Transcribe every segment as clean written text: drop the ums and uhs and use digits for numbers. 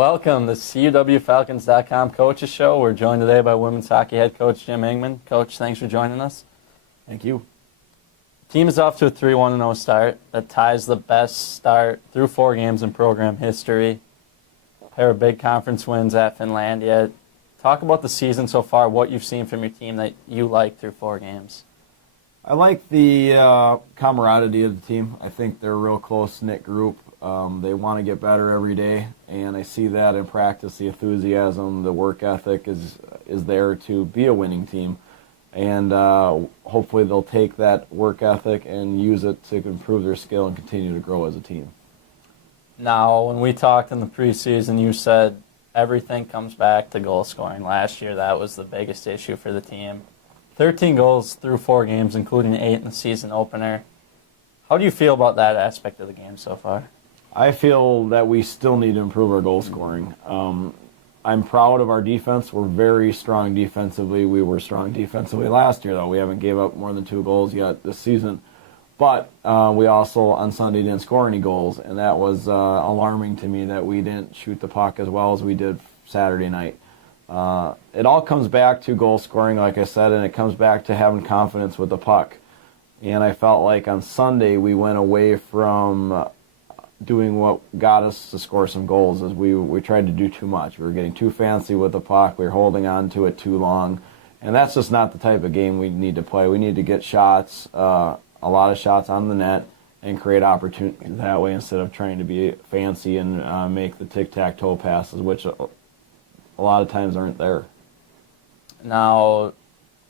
Welcome to CUWFalcons.com Coaches Show. We're joined today by women's hockey head coach Jim Ingman. Coach, thanks for joining us. Thank you. Team is off to a 3-1-0 start that ties the best start through 4 games in program history. A pair of big conference wins at Finlandia. Talk about the season so far, what you've seen from your team that you like through 4 games. I like the camaraderie of the team. I think they're a real close-knit group. They want to get better every day, and I see that in practice. The enthusiasm, the work ethic is there to be a winning team. And hopefully they'll take that work ethic and use it to improve their skill and continue to grow as a team. Now, when we talked in the preseason, you said everything comes back to goal scoring. Last year, that was the biggest issue for the team. 13 goals through 4 games, including 8 in the season opener. How do you feel about that aspect of the game so far? I feel that we still need to improve our goal scoring. I'm proud of our defense. We're very strong defensively. We were strong defensively last year, though. We haven't gave up more than 2 goals yet this season. But we also, on Sunday, didn't score any goals, and that was alarming to me that we didn't shoot the puck as well as we did Saturday night. It all comes back to goal scoring, like I said, and it comes back to having confidence with the puck. And I felt like on Sunday we went away from doing what got us to score some goals, as we tried to do too much. We were getting too fancy with the puck. We were holding on to it too long. And that's just not the type of game we need to play. We need to get shots, a lot of shots on the net, and create opportunities that way instead of trying to be fancy and make the tic-tac-toe passes, which a lot of times aren't there. Now,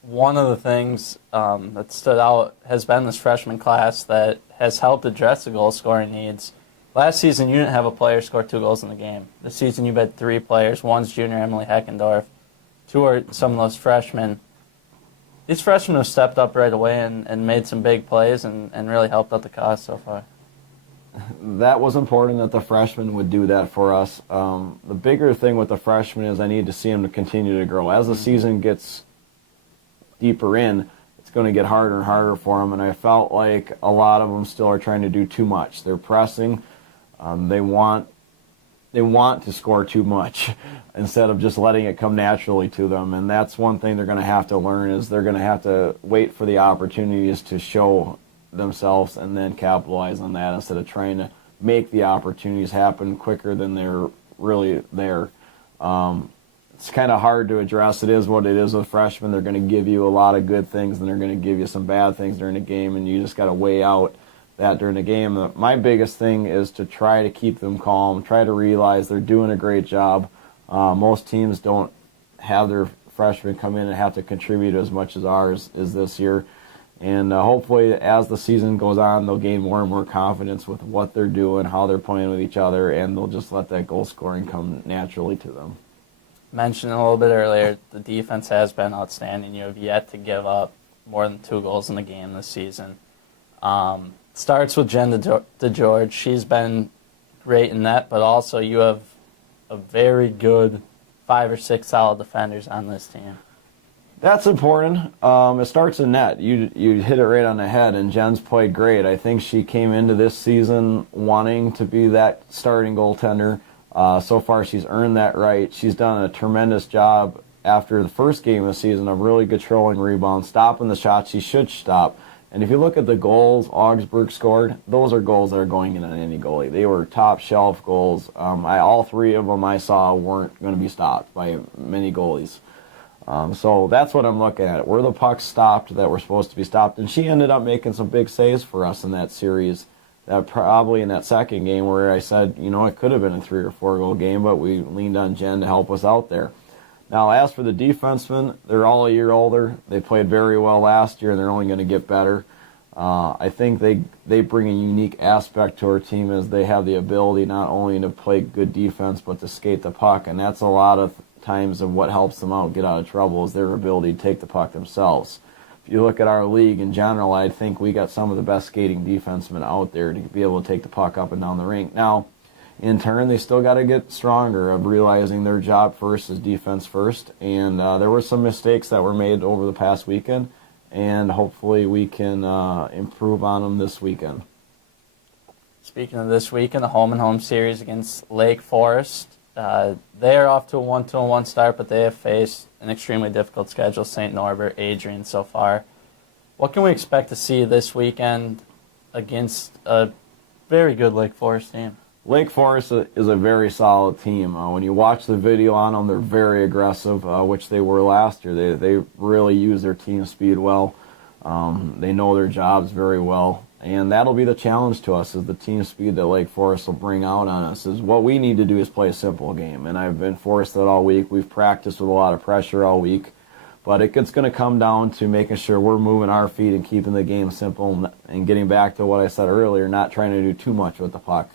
one of the things that stood out has been this freshman class that has helped address the goal-scoring needs. Last season, you didn't have a player score 2 goals in the game. This season, you've had 3 players. One's junior Emily Heckendorf. 2 are some of those freshmen. These freshmen have stepped up right away and made some big plays and really helped out the cause so far. That was important that the freshmen would do that for us. The bigger thing with the freshmen is I need to see them to continue to grow. As the season gets deeper in, it's going to get harder and harder for them, and I felt like a lot of them still are trying to do too much. They're pressing. They want to score too much instead of just letting it come naturally to them, and that's one thing they're going to have to learn, is they're going to have to wait for the opportunities to show themselves and then capitalize on that instead of trying to make the opportunities happen quicker than they're really there. It's kind of hard to address. It is what it is with freshmen. They're going to give you a lot of good things, and they're going to give you some bad things during the game, and you just got to weigh out that during the game. My biggest thing is to try to keep them calm, try to realize they're doing a great job. Most teams don't have their freshmen come in and have to contribute as much as ours is this year. And hopefully as the season goes on, they'll gain more and more confidence with what they're doing, how they're playing with each other, and they'll just let that goal scoring come naturally to them. Mentioned a little bit earlier, the defense has been outstanding. You have yet to give up more than 2 goals in the game this season. Starts with Jen DeGeorge. She's been great in net, but also you have a very good 5 or 6 solid defenders on this team. That's important. It starts in net. You hit it right on the head, and Jen's played great. I think she came into this season wanting to be that starting goaltender. So far, she's earned that right. She's done a tremendous job after the first game of the season of really controlling rebounds, stopping the shots she should stop. And if you look at the goals Augsburg scored, those are goals that are going in on any goalie. They were top shelf goals. All 3 of them I saw weren't going to be stopped by many goalies. So that's what I'm looking at. Where the pucks stopped that were supposed to be stopped. And she ended up making some big saves for us in that series. That probably in that second game where I said, it could have been a 3 or 4 goal game, but we leaned on Jen to help us out there. Now, as for the defensemen, they're all a year older. They played very well last year, and they're only going to get better. I think they bring a unique aspect to our team, as they have the ability not only to play good defense but to skate the puck, and that's a lot of times of what helps them out get out of trouble, is their ability to take the puck themselves. If you look at our league in general, I think we got some of the best skating defensemen out there to be able to take the puck up and down the rink. Now, in turn, they still got to get stronger of realizing their job first is defense first, and there were some mistakes that were made over the past weekend, and hopefully we can improve on them this weekend. Speaking of this weekend, the home-and-home series against Lake Forest, They are off to a 1-1 start, but they have faced an extremely difficult schedule, St. Norbert, Adrian so far. What can we expect to see this weekend against a very good Lake Forest team? Lake Forest is a very solid team. When you watch the video on them, they're very aggressive, which they were last year. They really use their team speed well. They know their jobs very well. And that'll be the challenge to us, is the team speed that Lake Forest will bring out on us. Is what we need to do is play a simple game. And I've enforced that all week. We've practiced with a lot of pressure all week. But it's going to come down to making sure we're moving our feet and keeping the game simple and getting back to what I said earlier, not trying to do too much with the puck.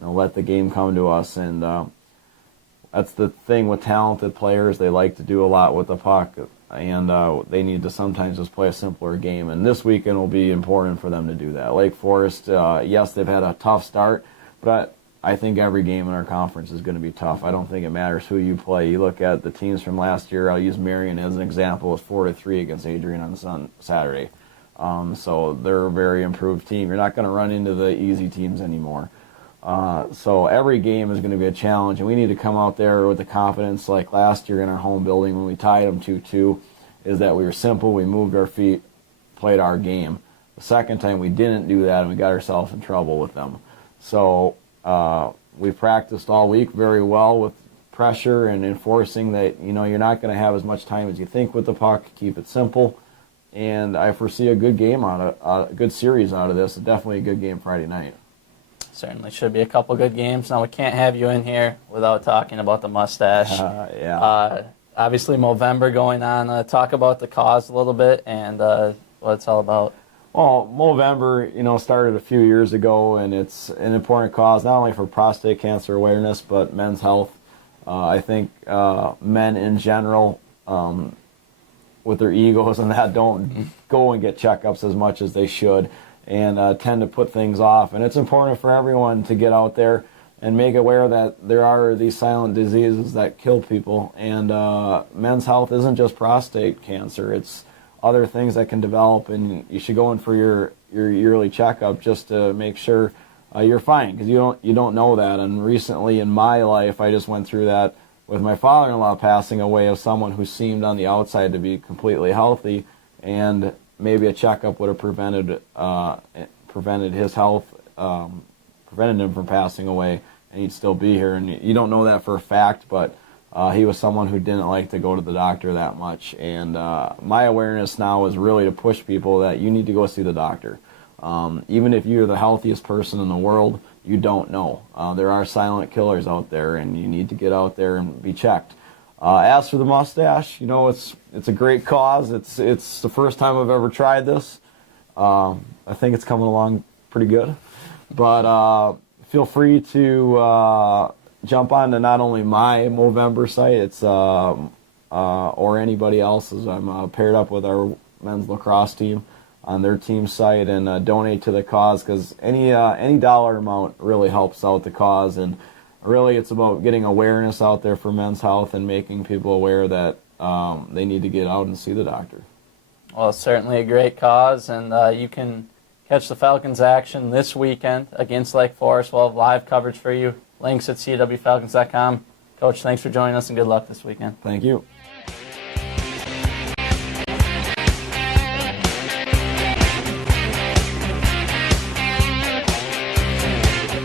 Let the game come to us. And that's the thing with talented players. They like to do a lot with the puck. And they need to sometimes just play a simpler game. And this weekend will be important for them to do that. Lake Forest, yes, they've had a tough start, but I think every game in our conference is going to be tough. I don't think it matters who you play. You look at the teams from last year. I'll use Marion as an example. It was 4-3 against Adrian on Saturday. So they're a very improved team. You're not going to run into the easy teams anymore. So every game is going to be a challenge, and we need to come out there with the confidence like last year in our home building when we tied them 2-2, is that we were simple, we moved our feet, played our game. The second time we didn't do that, and we got ourselves in trouble with them. So we practiced all week very well with pressure and enforcing that, you're not going to have as much time as you think with the puck. Keep it simple. And I foresee a good game a good series out of this. Definitely a good game Friday night. Certainly should be a couple good games. Now, we can't have you in here without talking about the mustache. Yeah. Obviously, Movember going on. Talk about the cause a little bit and what it's all about. Well, Movember, started a few years ago, and it's an important cause, not only for prostate cancer awareness, but men's health. I think men in general, with their egos and that, don't go and get checkups as much as they should, and tend to put things off. And it's important for everyone to get out there and make aware that there are these silent diseases that kill people. And men's health isn't just prostate cancer. It's other things that can develop, and you should go in for your yearly checkup just to make sure you're fine, because you don't know that. And recently in my life, I just went through that with my father-in-law passing away, of someone who seemed on the outside to be completely healthy, and maybe a checkup would have prevented his health, prevented him from passing away, and he'd still be here. And you don't know that for a fact, but he was someone who didn't like to go to the doctor that much. And my awareness now is really to push people that you need to go see the doctor. Even if you're the healthiest person in the world, you don't know. There are silent killers out there, and you need to get out there and be checked. As for the mustache, it's a great cause. It's the first time I've ever tried this. I think it's coming along pretty good. But feel free to jump on to not only my Movember site, or anybody else's. I'm paired up with our men's lacrosse team on their team site, and donate to the cause, because any dollar amount really helps out the cause. And really, it's about getting awareness out there for men's health and making people aware that they need to get out and see the doctor. Well, it's certainly a great cause, and you can catch the Falcons action this weekend against Lake Forest. We'll have live coverage for you. Links at CUWFalcons.com. Coach, thanks for joining us, and good luck this weekend. Thank you.